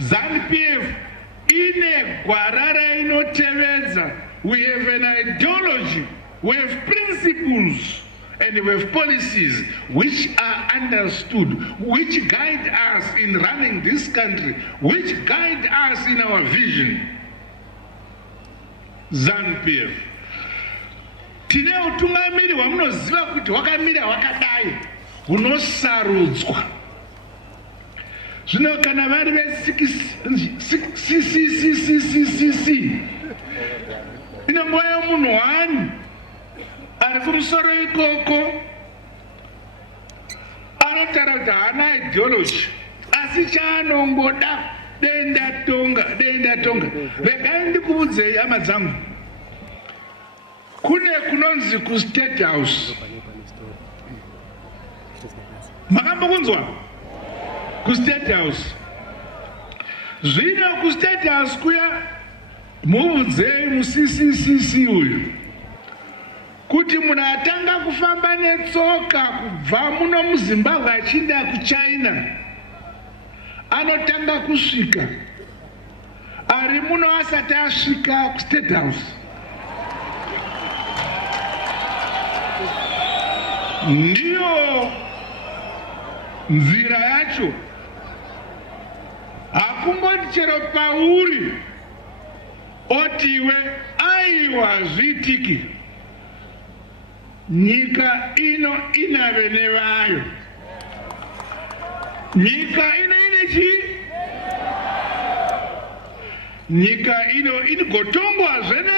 ZANU-PF ine gwara inotevedza. We have an ideology, we have principles, and we have policies which are understood, which guide us in running this country, which guide us in our vision. ZANU-PF. Tine utungamiri wamunoziva kuti wakamira wakadai, unosarudzwa. Zvino kana vari CCC ine mwoyo munhu wani ari kumusoro ikoko anotaura kuti haana ideology asi chaanongoda denda tonga. Regai ndikuudzei hama dzangu, kune kunonzi kuState House. Makambokunzwa kuState House? Zvino kuState House kuya muudzei muCCC uyu kuti munhu atanga kufamba netsoka kubva muno muZimbabwe achienda kuChina anotanga kusvika ari muno asati asvika kuState House. Ndiyo nzira yacho. Hakumboti chero pauri otiwe aiwa zvitiki. Nyika ino ina vene vayo. Nyika ino ine chi? Nyika ino inigotongwa zvene